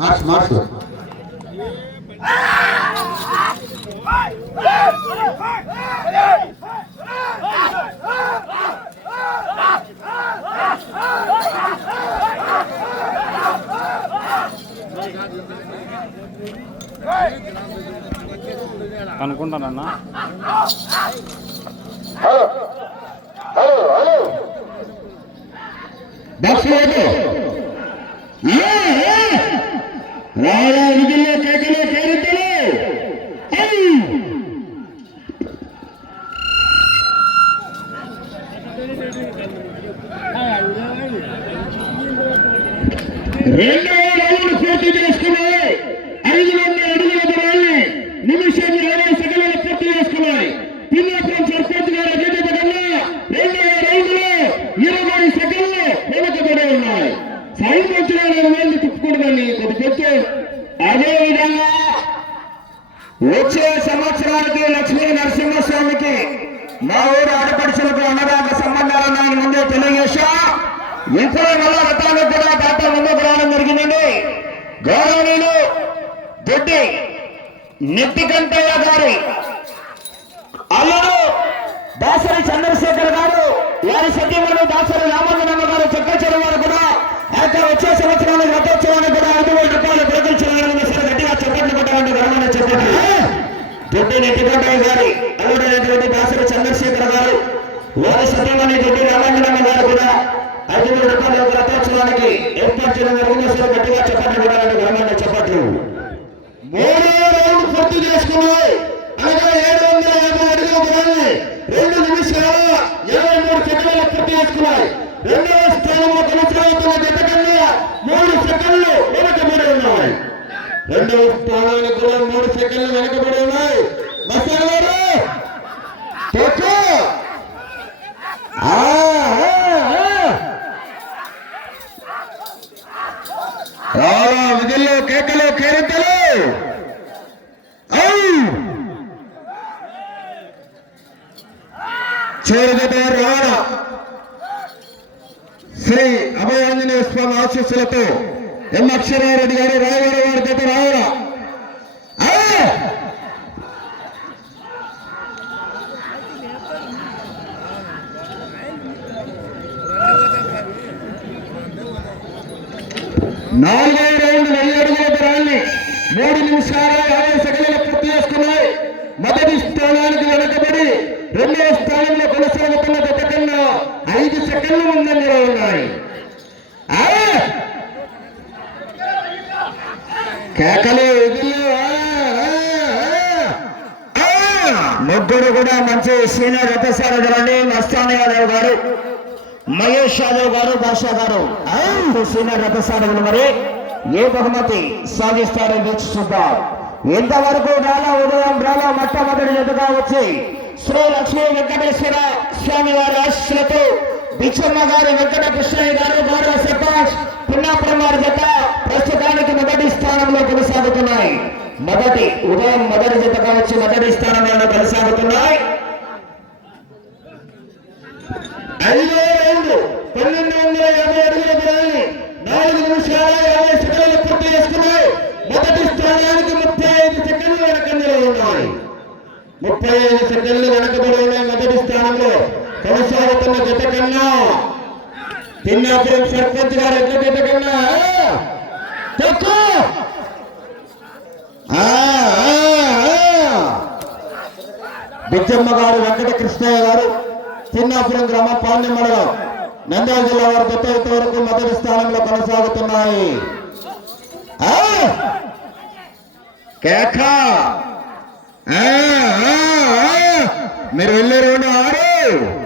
మార్చు మార్చు అనుకుంటానన్నా. విధుల్లో కేకలు పేరుద్దలు రెండవ రౌండ్ పూర్తి చేసుకున్నాయి. 500 అడుగుల దూరాన్ని నిమిషం 20 సెకండ్లు పూర్తి చేసుకున్నాయి. పిల్లాపురం సర్పంచ్ గారి అధ్యక్షత కన్నా రెండవ రౌండ్ లో 20 సెకండ్లు వెనకబడి ఉన్నాయి. సైన్ వచ్చిన వేళ్ళు తిప్పుకుంటుందని కొద్దికొచ్చు. అదే విధంగా వచ్చే సంవత్సరానికి లక్ష్మీ నరసింహస్వామికి మా ఊరు ఆడపడుచులకు అన్నదాత సంబంధాలను ముందే తెలియజేశా. ఇప్పుడు మళ్ళా రథాలకు కూడా డాటా ముందుకు రావడం జరిగిందండి. గౌరవనీయులు దొడ్డి నెట్టికంటయ్య గారి అల్లుడు దాసరి చంద్రశేఖర్ గారు, వారి సతీమణి దాసరి రామాంజనమ్మ గారు చక్కచెరు వారు కూడా వచ్చే సంవత్సరానికి రథోత్సవానికి కూడా 5,000 రూపాయలు ప్రకటించాలని గట్టిగా చెప్పట్లు కొట్టాలని గౌరవమైన చెప్పండి. దొడ్డి నెట్టికంటయ్య గారి అల్లుడైనటువంటి దాసరి చంద్రశేఖర్ గారు, వారి సతీమణి దొడ్డి రామాంజనమ్మ గారు కూడా 5,000 రూపాయల రథోత్సవానికి ఏర్పాటు చేయడం జరిగింది. గట్టిగా చెప్పట్లు కొట్టాలని గౌరవమైన చెప్పట్లు. 3వ రౌండ్ పూర్తి చేసుకున్నాయి. అనగా 750 అడుగుల దూరాన్ని 2 నిమిషాల 23 సెకండ్లు పూర్తి చేసుకున్నాయి. రెండవ స్థానంలో కొనసాగుతున్న జత కన్నా 3 సెకండ్లు వెనకబడి ఉన్నాయి. రెండవ స్థానానికి కూడా 3 సెకండ్లు వెనకబడి ఉన్నాయి. మసాలారు విధుల్లో కేకలు కేరింతలు. చేరుగదారు రావణ శ్రీ అభయాంజనేయ స్వామి ఆశీస్సులతో ఎం అక్షరారెడ్డి గారు రాయగారి వారి జత రావణ. నాలుగో రౌండ్ 1000 అడుగుల దూరాన్ని 3 నిమిషాల 50 సెకండ్లు పూర్తి చేసుకున్నాయి. మొదటి స్థానానికి వెనకబడి రెండవ స్థానంలో కొనసాగుతున్న జత కన్నా 5 సెకండ్లు ముందంజలో ఉన్నాయి. కేకలు ముగ్గురు కూడా మంచి సీనియర్ రథసారథులండి. మస్తాన్ యాదవ్ గారు, మహేష్ యాదవ్ గారు, బాషా గారు సీనియర్ రథసారథులు. మరి ఏ బహుమతి సాధిస్తారో వేచి చూద్దాం. ఇంతవరకు ఉదయం మొట్టమొదటి జతగా వచ్చి శ్రీ లక్ష్మీ వెంకటేశ్వర స్వామి వారి ఆశీస్సులతో బిచ్చమ్మ గారి వెంకట కృష్ణయ్య గారు గౌరవ సర్పంచ్ పిన్నాపురం వారి జత ప్రస్తుతానికి మొదటి స్థానంలో కొనసాగుతున్నాయి. ఉదయం మొదటి జతగా వచ్చి మొదటి స్థానంలో కొనసాగుతున్నాయి. 5వ రౌండ్ 1250 అడుగుల దూరాన్ని 4 నిమిషాల 50 సెకండ్లు పూర్తి చేసుకున్నాయి. మొదటి స్థానానికి 35 సెకండ్లు వెనకంజలో ఉన్నాయి. 35 సెకండ్లు వెనకబడి ఉన్నాయి. మొదటి స్థానంలో కొనసాగుతున్న జత కన్నా పిన్నాపురం సర్పంచ్ గారు ఎట్ల జత కన్నా బిచ్చమ్మ గారు వెంకట కృష్ణయ్య గారు పిన్నాపురం గ్రామం పాండ్యం మండలం నంద్యాల జిల్లా వారి జత ఇంతవరకు మొదటి స్థానంలో కొనసాగుతున్నాయి. మీరు వెళ్ళే 2 6